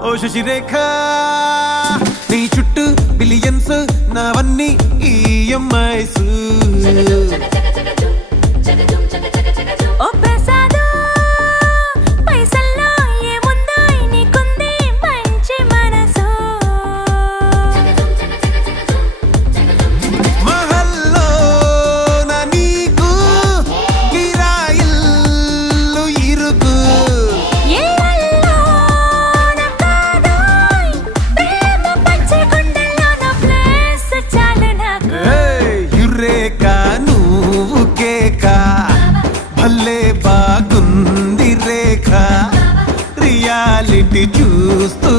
ఓ శశిరేఖ నీ చుట్టూ బిలియన్స్ నావన్నీ ఈఎంఐస్ ఓ ప్రసాదు పైసల్లో ఏముందో నీకుంది మంచి మనసు మహల్లో నా నీకు గిరాయిల్లు ఇరుకు ఏళ్ళల్లో నా కాదోయ్ ప్రేమ పచ్చి గుండెల్లో నా ప్లేస్ చాలు నాకు యురేక నువ్వు కేక భలే బాగుంది రేఖ రియాలిటీ చూస్తూ